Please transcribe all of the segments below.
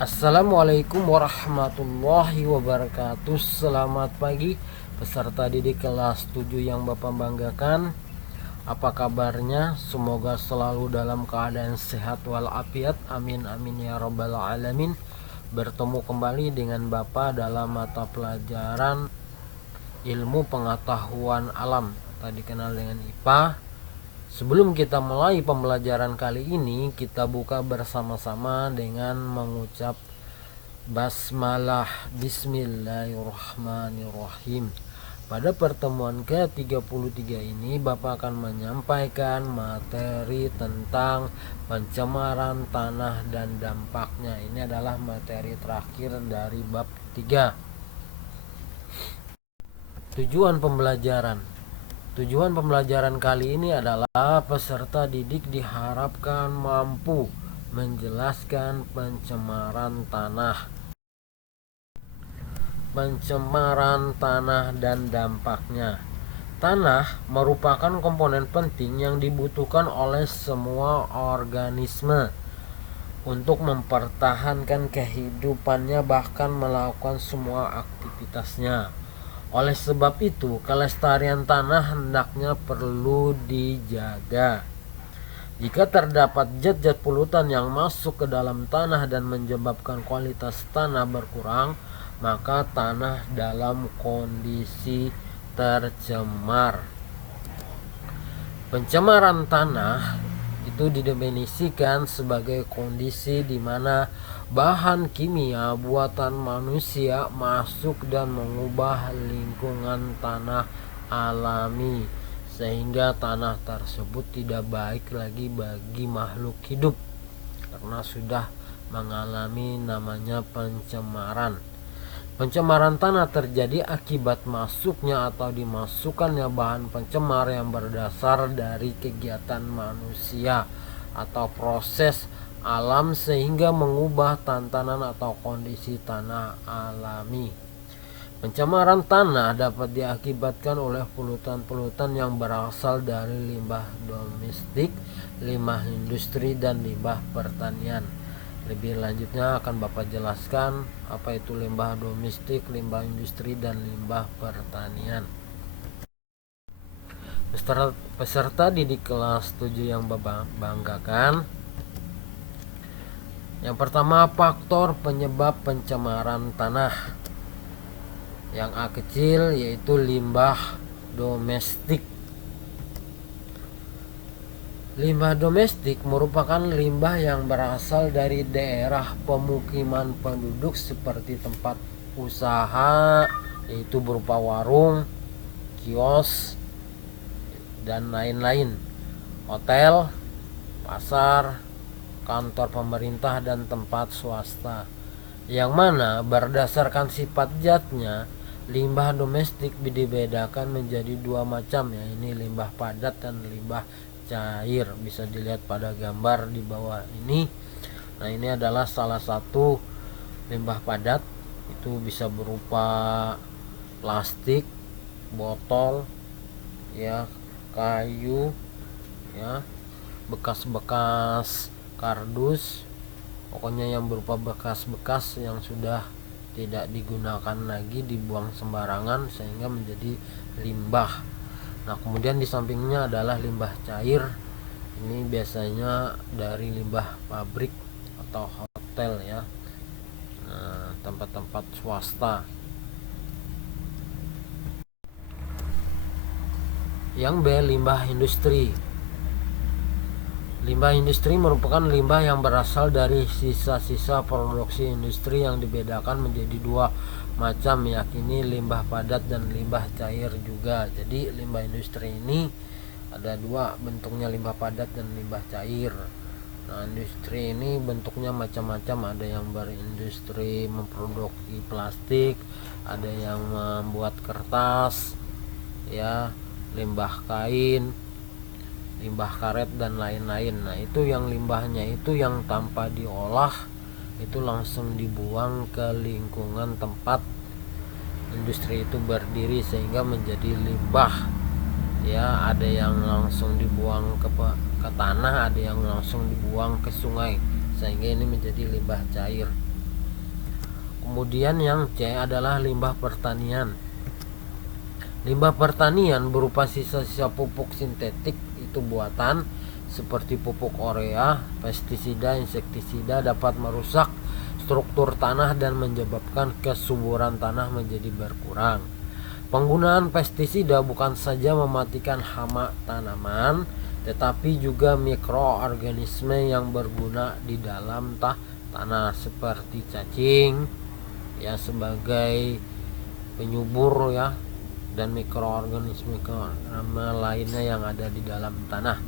Assalamualaikum warahmatullahi wabarakatuh. Selamat pagi peserta didik kelas 7 yang Bapak banggakan. Apa kabarnya? Semoga selalu dalam keadaan sehat walafiat. Amin amin ya rabbal alamin. Bertemu kembali dengan Bapak dalam mata pelajaran ilmu pengetahuan alam, tadi dikenal dengan IPA. Sebelum kita mulai pembelajaran kali ini, kita buka bersama-sama dengan mengucap basmalah, bismillahirrahmanirrahim. Pada pertemuan ke-33 ini Bapak akan menyampaikan materi tentang pencemaran tanah dan dampaknya. Ini adalah materi terakhir dari bab 3. Tujuan pembelajaran kali ini adalah peserta didik diharapkan mampu menjelaskan pencemaran tanah dan dampaknya. Tanah merupakan komponen penting yang dibutuhkan oleh semua organisme untuk mempertahankan kehidupannya, bahkan melakukan semua aktivitasnya. Oleh sebab itu, kelestarian tanah hendaknya perlu dijaga. Jika terdapat zat-zat polutan yang masuk ke dalam tanah dan menyebabkan kualitas tanah berkurang, maka tanah dalam kondisi tercemar. Pencemaran tanah itu didefinisikan sebagai kondisi di mana bahan kimia buatan manusia masuk dan mengubah lingkungan tanah alami, sehingga tanah tersebut tidak baik lagi bagi makhluk hidup karena sudah mengalami namanya pencemaran. Pencemaran tanah terjadi akibat masuknya atau dimasukkannya bahan pencemar yang berdasar dari kegiatan manusia atau proses alam sehingga mengubah tantangan atau kondisi tanah alami. Pencemaran tanah dapat diakibatkan oleh polutan-polutan yang berasal dari limbah domestik, limbah industri, dan limbah pertanian. Lebih lanjutnya akan Bapak jelaskan apa itu limbah domestik, limbah industri, dan limbah pertanian. Peserta didik kelas 7 yang Bapak banggakan. Yang pertama, faktor penyebab pencemaran tanah. Yang A kecil yaitu limbah domestik. Limbah domestik merupakan limbah yang berasal dari daerah pemukiman penduduk seperti tempat usaha, yaitu berupa warung, kios, dan lain-lain, hotel, pasar, kantor pemerintah, dan tempat swasta. Yang mana berdasarkan sifat zatnya, limbah domestik dibedakan menjadi dua macam, ya, ini limbah padat dan limbah cair. Bisa dilihat pada gambar di bawah ini. Nah, ini adalah salah satu limbah padat. Itu bisa berupa plastik, botol, ya, kayu, ya, bekas-bekas kardus, pokoknya yang berupa bekas-bekas yang sudah tidak digunakan lagi, dibuang sembarangan sehingga menjadi limbah. Nah, kemudian di sampingnya adalah limbah cair. Ini biasanya dari limbah pabrik atau hotel, ya, nah, tempat-tempat swasta. Yang B, limbah industri. Limbah industri merupakan limbah yang berasal dari sisa-sisa produksi industri yang dibedakan menjadi dua macam, yakni limbah padat dan limbah cair juga. Jadi limbah industri ini ada dua bentuknya, limbah padat dan limbah cair. Nah, industri ini bentuknya macam-macam, ada yang berindustri memproduksi plastik, ada yang membuat kertas, ya, limbah kain, limbah karet, dan lain-lain. Nah, itu yang limbahnya itu yang tanpa diolah itu langsung dibuang ke lingkungan tempat industri itu berdiri sehingga menjadi limbah. Ya, ada yang langsung dibuang ke tanah, ada yang langsung dibuang ke sungai sehingga ini menjadi limbah cair. Kemudian yang C adalah limbah pertanian. Limbah pertanian berupa sisa-sisa pupuk sintetik itu buatan seperti pupuk urea, pestisida, insektisida dapat merusak struktur tanah dan menyebabkan kesuburan tanah menjadi berkurang. Penggunaan pestisida bukan saja mematikan hama tanaman, tetapi juga mikroorganisme yang berguna di dalam tanah seperti cacing ya sebagai penyubur ya, dan mikroorganisme lainnya yang ada di dalam tanah.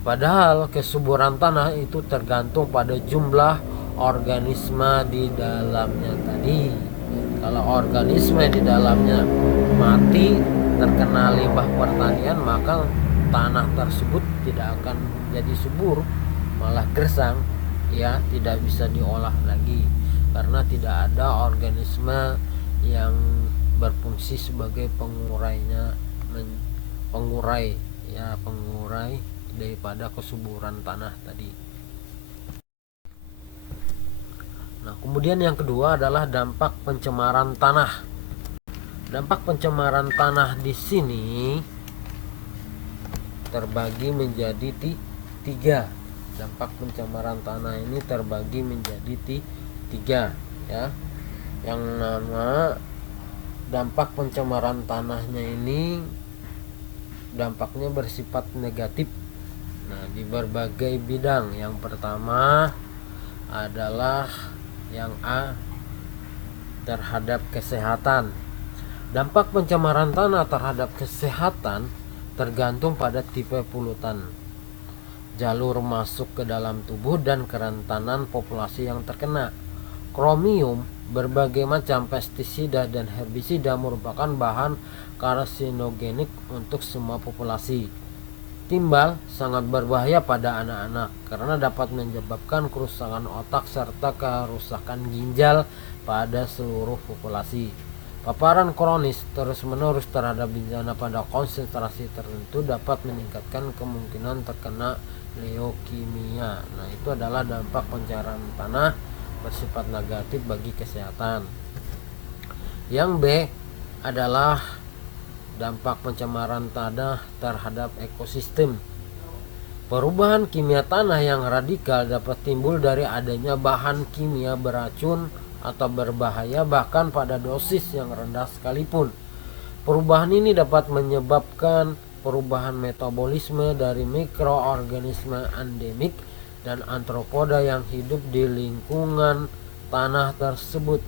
Padahal kesuburan tanah itu tergantung pada jumlah organisme di dalamnya tadi. Kalau organisme di dalamnya mati terkena limbah pertanian, maka tanah tersebut tidak akan jadi subur, malah gersang ya, tidak bisa diolah lagi karena tidak ada organisme yang berfungsi sebagai pengurai daripada kesuburan tanah tadi. Nah, kemudian yang kedua adalah dampak pencemaran tanah. Dampak pencemaran tanah di sini terbagi menjadi tiga. Dampak pencemaran tanah ini terbagi menjadi tiga ya. Yang nama dampak pencemaran tanahnya ini dampaknya bersifat negatif. Nah, di berbagai bidang. Yang pertama adalah yang A, terhadap kesehatan. Dampak pencemaran tanah terhadap kesehatan tergantung pada tipe polutan, jalur masuk ke dalam tubuh, dan kerentanan populasi yang terkena. Kromium, berbagai macam pestisida dan herbisida merupakan bahan karsinogenik untuk semua populasi. Timbal sangat berbahaya pada anak-anak karena dapat menyebabkan kerusakan otak serta kerusakan ginjal pada seluruh populasi. Paparan kronis terus-menerus terhadap bencana pada konsentrasi tertentu dapat meningkatkan kemungkinan terkena leukemia. Nah, itu adalah dampak pencemaran tanah bersifat negatif bagi kesehatan. Yang B adalah dampak pencemaran tanah terhadap ekosistem. Perubahan kimia tanah yang radikal dapat timbul dari adanya bahan kimia beracun atau berbahaya bahkan pada dosis yang rendah sekalipun. Perubahan ini dapat menyebabkan perubahan metabolisme dari mikroorganisme endemik dan antropoda yang hidup di lingkungan tanah tersebut.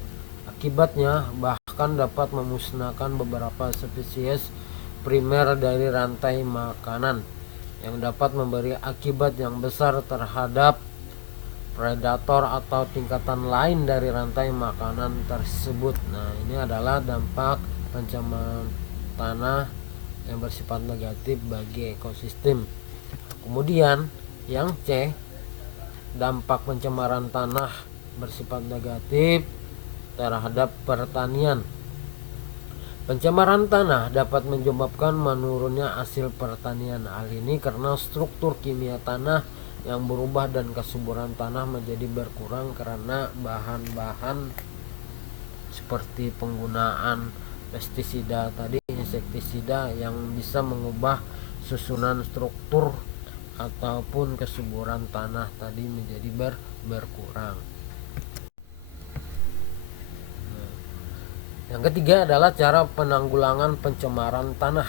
Akibatnya bahkan dapat memusnahkan beberapa spesies primer dari rantai makanan yang dapat memberi akibat yang besar terhadap predator atau tingkatan lain dari rantai makanan tersebut. Nah, ini adalah dampak pencemaran tanah yang bersifat negatif bagi ekosistem. Kemudian yang C, dampak pencemaran tanah bersifat negatif terhadap pertanian. Pencemaran tanah dapat menyebabkan menurunnya hasil pertanian. Hal ini karena struktur kimia tanah yang berubah dan kesuburan tanah menjadi berkurang karena bahan-bahan seperti penggunaan pestisida tadi, insektisida yang bisa mengubah susunan struktur ataupun kesuburan tanah tadi menjadi berkurang. Yang ketiga adalah cara penanggulangan pencemaran tanah.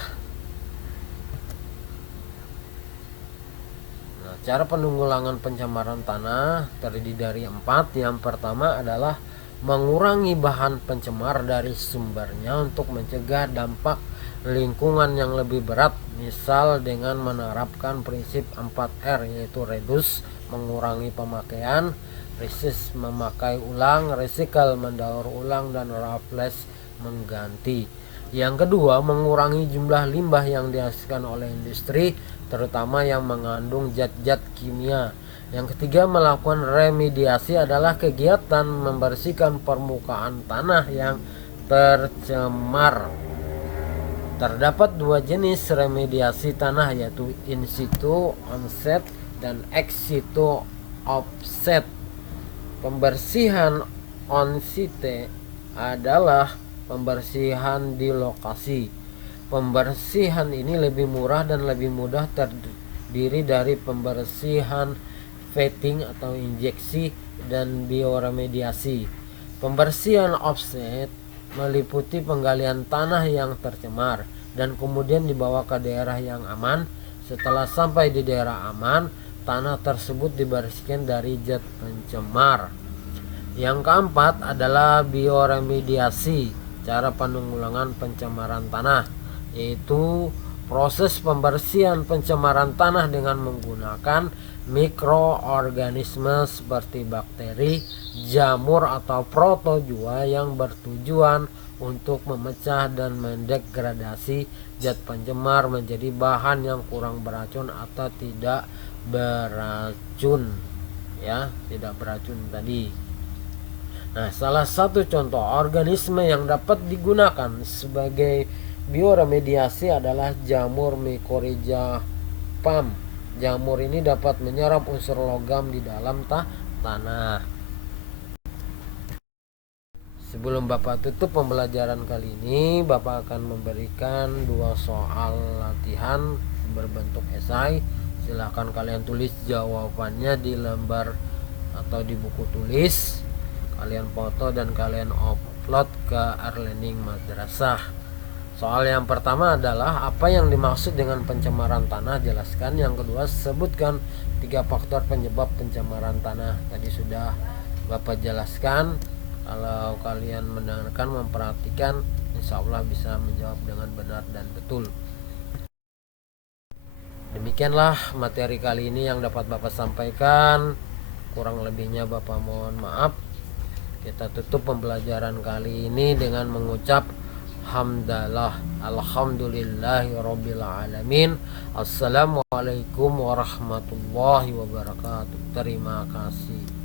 Nah, cara penanggulangan pencemaran tanah terdiri dari 4. Yang pertama adalah mengurangi bahan pencemar dari sumbernya untuk mencegah dampak lingkungan yang lebih berat, misal dengan menerapkan prinsip 4R, yaitu reduce, mengurangi pemakaian, reuse, memakai ulang, recycle, mendaur ulang, dan replace, mengganti. Yang kedua, mengurangi jumlah limbah yang dihasilkan oleh industri, terutama yang mengandung zat-zat kimia. Yang ketiga, melakukan remediasi adalah kegiatan membersihkan permukaan tanah yang tercemar. Terdapat 2 jenis remediasi tanah, yaitu in situ onset dan ex situ offset. Pembersihan on site adalah pembersihan di lokasi. Pembersihan ini lebih murah dan lebih mudah, terdiri dari pembersihan vetting atau injeksi dan bioremediasi. Pembersihan offset meliputi penggalian tanah yang tercemar dan kemudian dibawa ke daerah yang aman. Setelah sampai di daerah aman, tanah tersebut dibersihkan dari zat pencemar. Yang keempat adalah bioremediasi, cara penanggulangan pencemaran tanah, yaitu proses pembersihan pencemaran tanah dengan menggunakan mikroorganisme seperti bakteri, jamur atau protozoa yang bertujuan untuk memecah dan mendegradasi zat pencemar menjadi bahan yang kurang beracun atau tidak beracun, ya, tidak beracun tadi. Nah, salah satu contoh organisme yang dapat digunakan sebagai bioremediasi adalah jamur Mycorrhiza pam. Jamur ini dapat menyerap unsur logam di dalam tanah. Sebelum Bapak tutup pembelajaran kali ini, Bapak akan memberikan 2 soal latihan berbentuk esai. Silahkan kalian tulis jawabannya di lembar atau di buku tulis. Kalian foto dan kalian upload ke e-learning madrasah. Soal yang pertama adalah apa yang dimaksud dengan pencemaran tanah, jelaskan. Yang kedua, sebutkan 3 faktor penyebab pencemaran tanah. Tadi sudah Bapak jelaskan. Kalau kalian mendengarkan, memperhatikan, insya Allah bisa menjawab dengan benar dan betul. Demikianlah materi kali ini yang dapat Bapak sampaikan. Kurang lebihnya Bapak mohon maaf. Kita tutup pembelajaran kali ini dengan mengucap hamdalah, alhamdulillahirabbil alamin. Assalamualaikum warahmatullahi wabarakatuh. Terima kasih.